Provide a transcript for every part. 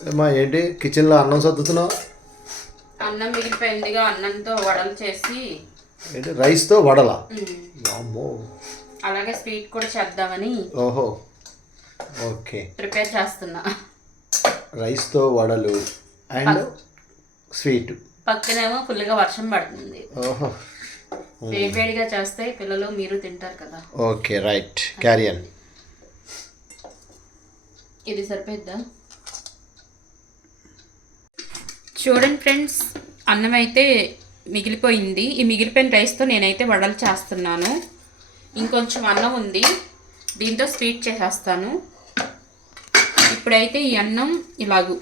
అమ్మా ఏంటి కిచెన్లో అన్నం సర్దుతున్నావు? అన్నం మిగిలిపోయిందిగా, అన్నంతో వడలు చేసి. ఏంటి రైస్తో వడలా? అమ్మో. అలాగే స్వీట్ కూడా చేద్దామని. ఓహో, ఓకే. ప్రిపేర్ చేస్తున్నా. రైస్తో వడలు అండ్ స్వీట్. పక్కనేమో ఫుల్గా వర్షం పడుతుంది. ఓహో. వేడివేడిగా చేస్తే పిల్లలు మీరు తింటారు కదా. Okay, right, carry on. ఇది సరిపోద్దా? చూడండి ఫ్రెండ్స్, అన్నం అయితే మిగిలిపోయింది. ఈ మిగిలిపోయిన రైస్తో నేనైతే వడలు చేస్తున్నాను. ఇంకొంచెం అన్నం ఉంది, దీంతో స్వీట్ చేసేస్తాను. ఇప్పుడైతే ఈ అన్నం ఇలాగూ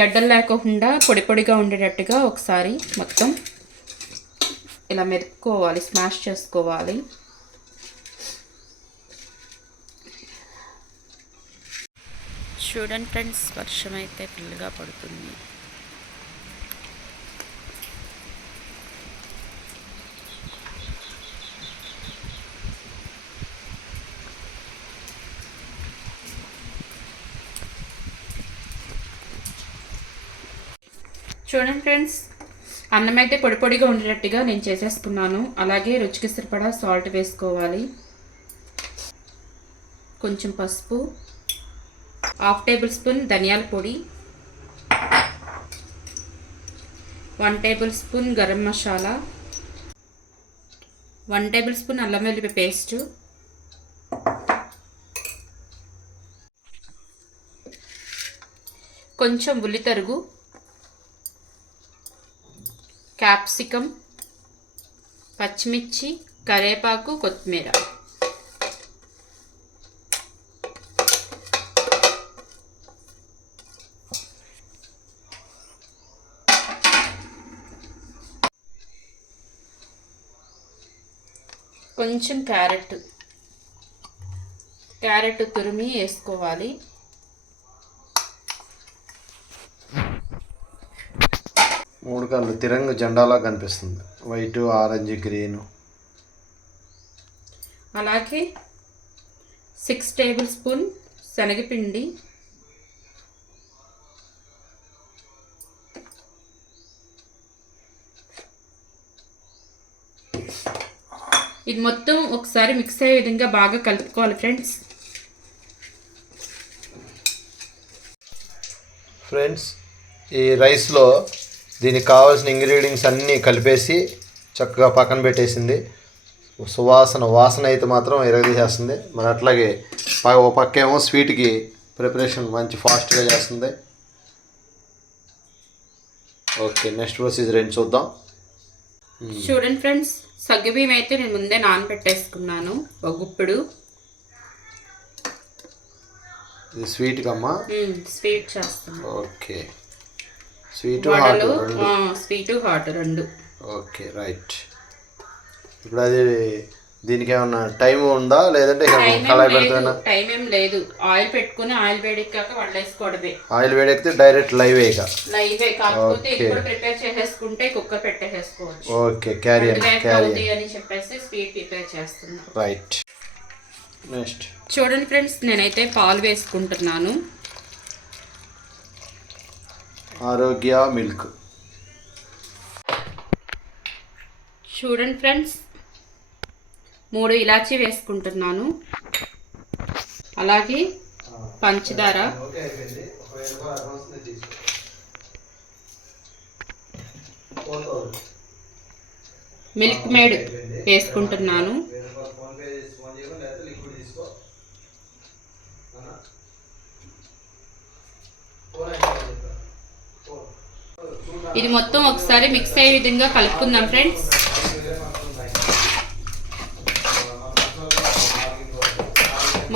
గడ్డలు లేకుండా పొడి పొడిగా ఉండేటట్టుగా ఒకసారి మొత్తం ఇలా మెదుపుకోవాలి, స్మాష్ చేసుకోవాలి. చూడండి ఫ్రెండ్స్, వర్షం అయితే ఫుల్గా పడుతుంది. చూడండి ఫ్రెండ్స్, అన్నం అయితే పొడి పొడిగా ఉండేటట్టుగా నేను చేసేసుకున్నాను. అలాగే రుచికి సరిపడా సాల్ట్ వేసుకోవాలి, కొంచెం పసుపు, 1/2 టేబుల్ స్పూన్ ధనియాల పొడి, 1 table spoon garam masala, 1 table spoon అల్లం వెల్లుల్లి పేస్టు, కొంచెం ఉల్లి తరుగు, క్యాప్సికమ్, పచ్చిమిర్చి, కరివేపాకు, కొత్తిమీర. కొంచెం క్యారెట్ తురిమి వేసుకోవాలి. మూడు కళ్ళు తిరంగ జెండాలా కనిపిస్తుంది, వైట్, ఆరెంజ్, గ్రీన్. అలాగే 6 టేబుల్ స్పూన్ శనగపిండి, ఇది మొత్తం ఒకసారి మిక్స్ అయ్యే విధంగా బాగా కలుపుకోవాలి ఫ్రెండ్స్. ఈ రైస్లో దీనికి కావాల్సిన ఇంగ్రీడియంట్స్ అన్నీ కలిపేసి చక్కగా పక్కన పెట్టేసింది. వాసన అయితే మాత్రం ఎరగదీసేస్తుంది. మరి అట్లాగే ఒక పక్క ఏమో స్వీట్కి ప్రిపరేషన్ మంచి ఫాస్ట్గా చేస్తుంది. ఓకే, నెక్స్ట్ ప్రొసీజర్ ఏంటి చూద్దాం. చూడండి ఫ్రెండ్స్, సగ్గుబియ్యం అయితే నేను ముందే నానబెట్టేసుకున్నాను, ఒక గుప్పుడు. ఇది స్వీట్ కమ్మా? స్వీట్ చేస్తాను. ఓకే, స్వీట్ హాట్ రెండు. Okay, right. ఇప్పుడు అది దీనికి ఏమన్నా టైం ఉందా, లేదంటే కళాయి పెడతానా? టైం ఏం లేదు, ఆయిల్ పెట్టుకుని ఆయిల్ వేడెక్కాక వండేసుకోవడమే. ఆయిల్ వేడెక్కితే డైరెక్ట్ లైవే కాకపోతే ఇప్పుడు ప్రిపేర్ చేసేసుకుంటే కుక్కర్ పెట్టేసుకోవచ్చు. ఓకే, క్యారీ అని చెప్పేసి స్వీట్ ప్రిపేర్ చేస్తున్నా. రైట్, నెక్స్ట్ చూడండి ఫ్రెండ్స్, నేనైతే పాలు వేసుకుంటున్నాను. ఆరోగ్య మిల్క్. చూడండి ఫ్రెండ్స్, 3 ఇలాచీ వేసుకుంటున్నాను. అలాగే పంచదార, మిల్క్ మేడ్ వేసుకుంటున్నాను. ఇది మొత్తం ఒకసారి మిక్స్ అయ్యే విధంగా కలుపుకుందాం ఫ్రెండ్స్.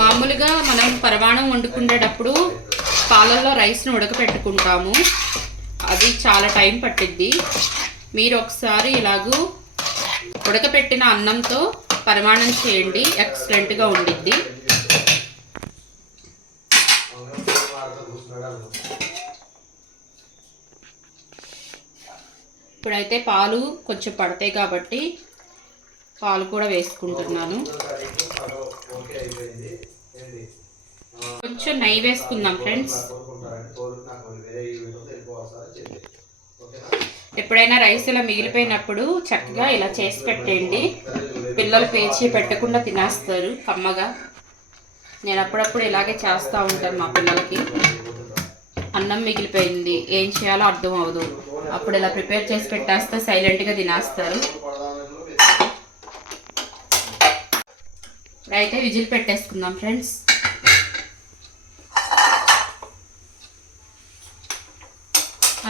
మామూలుగా మనం పరమాణం వండుకునేటప్పుడు పాలల్లో రైస్ను ఉడకపెట్టుకుంటాము, అది చాలా టైం పట్టిద్ది. మీరు ఒకసారి ఇలాగూ ఉడకపెట్టిన అన్నంతో పరమాణం చేయండి, ఎక్సలెంట్గా ఉండిద్ది. ఇప్పుడైతే పాలు కొంచెం పడతాయి కాబట్టి పాలు కూడా వేసుకుంటున్నాను. కొంచెం నెయ్యి వేసుకుందాం ఫ్రెండ్స్. ఎప్పుడైనా రైస్ ఇలా మిగిలిపోయినప్పుడు చక్కగా ఇలా చేసి పెట్టండి. పిల్లలు పేచి పెట్టకుండా తినేస్తారు కమ్మగా. నేను అప్పుడప్పుడు ఇలాగే చేస్తూ ఉంటాను మా పిల్లలకి. అన్నం మిగిలిపోయింది, ఏం చేయాలో అర్థం అవ్వదు, అప్పుడు ఇలా ప్రిపేర్ చేసి పెట్టేస్తే సైలెంట్గా తినేస్తారు. ఇప్పుడైతే విజిల్ పెట్టేసుకుందాం ఫ్రెండ్స్.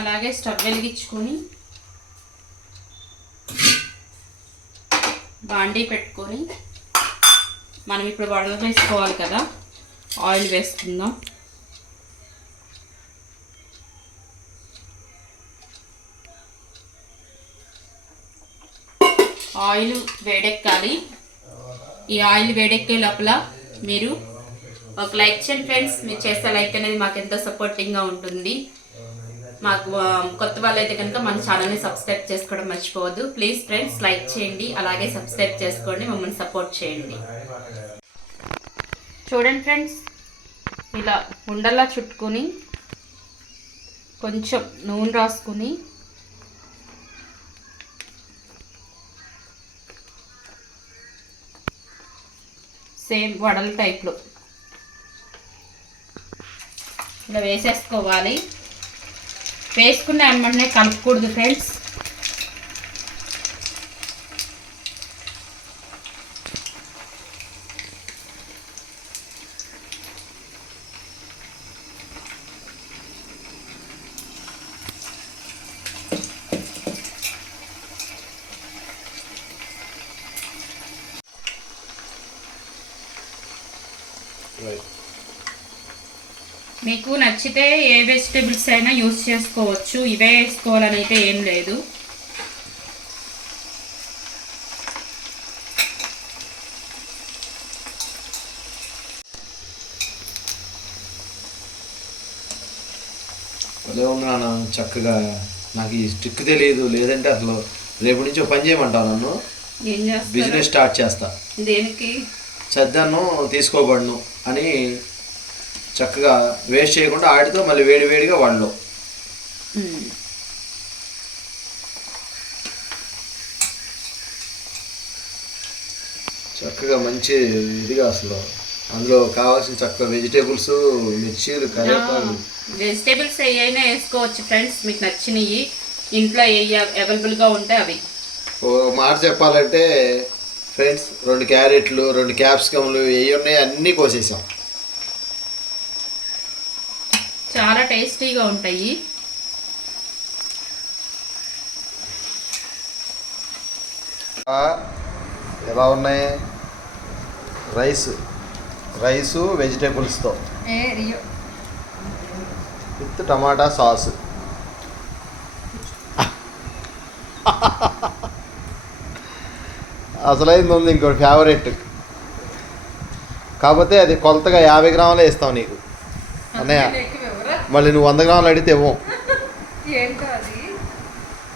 అలాగే స్టవ్ వెలిగించుకొని బాండీ పెట్టుకొని మనం ఇప్పుడు వడలు వేసుకోవాలి కదా, ఆయిల్ వేసుకుందాం. ఆయిల్ వేడెక్కాలి. ఈ ఆయిల్ వేడెక్కే లోపల మీరు ఒక లైక్ చేయండి ఫ్రెండ్స్. మీరు చేసే లైక్ అనేది మాకు ఎంతో సపోర్టింగ్గా ఉంటుంది. మాకు కొత్త వాళ్ళైతే కనుక మన ఛానల్ని సబ్స్క్రైబ్ చేసుకోవడం మర్చిపోవద్దు. ప్లీజ్ ఫ్రెండ్స్ లైక్ చేయండి, అలాగే సబ్స్క్రైబ్ చేసుకోండి, మమ్మల్ని సపోర్ట్ చేయండి. చూడండి ఫ్రెండ్స్, ఇలా ఉండల్లా చుట్టుకొని కొంచెం నూనె రాసుకుని సేమ్ వడల టైప్లో ఇలా వేసేసుకోవాలి. వేసుకున్న వెంటనే కలుపుకూడదు ఫ్రెండ్స్. మీకు నచ్చితే ఏ వెజిటేబుల్స్ అయినా యూస్ చేసుకోవచ్చు, ఇవే వేసుకోవాలని అయితే ఏం లేదు. అదే ఉన్నాను చక్కగా. నాకు ఈ స్టిక్ తెలియదు, లేదంటే అసలు రేపు నుంచి పని చేయమంటావు నన్ను. బిజినెస్ స్టార్ట్ చేస్తా. దేనికి? చద్దన్ను తీసుకోబడను అని చక్కగా వేస్ట్ చేయకుండా ఆడితో మళ్ళీ వేడివేడిగా వాళ్ళు చక్కగా మంచి ఇదిగా అసలు అందులో కావాల్సిన చక్కగా వెజిటేబుల్స్, మిర్చీలు, కరివేపాకు. వెజిటేబుల్స్ ఏవైనా వేసుకోవచ్చు ఫ్రెండ్స్, మీకు నచ్చినవి ఇంట్లో ఏ అవైలబుల్గా ఉంటే అవి. ఓ మాట చెప్పాలంటే ఫ్రెండ్స్, 2 క్యారెట్లు, 2 క్యాప్సికమ్లు ఏ ఉన్నాయి అన్నీ కోసేసాం. చాలా టేస్టీగా ఉంటాయి. ఎలా ఉన్నాయి రైసు వెజిటేబుల్స్తో విత్ టమాటా సాస్. అసలైంది ఉంది ఇంకోటి ఫేవరెట్, కాకపోతే అది కొలతగా 50 గ్రాములే ఇస్తాం నీకు అన్నయ్య. మళ్ళీ నువ్వు 100 గ్రాములు అడిగితే ఇవ్వం.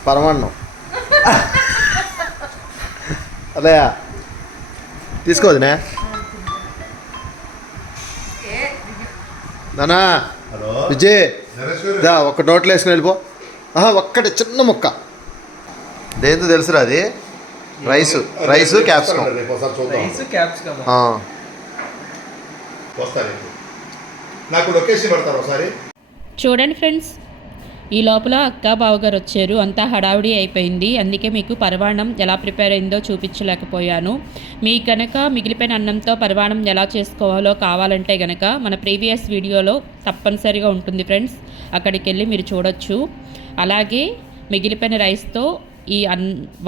పరమాన్నం అన్నయ్య తీసుకోవద్దునే నానా. విజయ్ దా ఒక్క నోట్లో వేసుకుని వెళ్ళిపో. ఒక్కటి చిన్న ముక్క దేంతో తెలుసురా అది? Rice capsicum. చూడండి ఫ్రెండ్స్, ఈ లోపల అక్క బావగారు వచ్చారు, అంతా హడావిడి అయిపోయింది. అందుకే మీకు పరవాణం ఎలా ప్రిపేర్ అయిందో చూపించలేకపోయాను. మీకు కనుక మిగిలిపోయిన అన్నంతో పరవాణం ఎలా చేసుకోవాలో కావాలంటే కనుక మన ప్రీవియస్ వీడియోలో తప్పనిసరిగా ఉంటుంది ఫ్రెండ్స్, అక్కడికి వెళ్ళి మీరు చూడొచ్చు. అలాగే మిగిలిపోయిన రైస్తో ఈ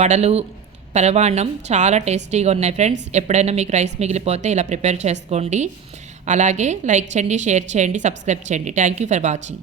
వడలు, పరవాణం చాలా టేస్టీగా ఉన్నాయి ఫ్రెండ్స్. ఎప్పుడైనా మీకు రైస్ మిగిలిపోతే ఇలా ప్రిపేర్ చేసుకోండి. అలాగే లైక్ చేయండి, షేర్ చేయండి, సబ్స్క్రైబ్ చేయండి. Thank you for watching.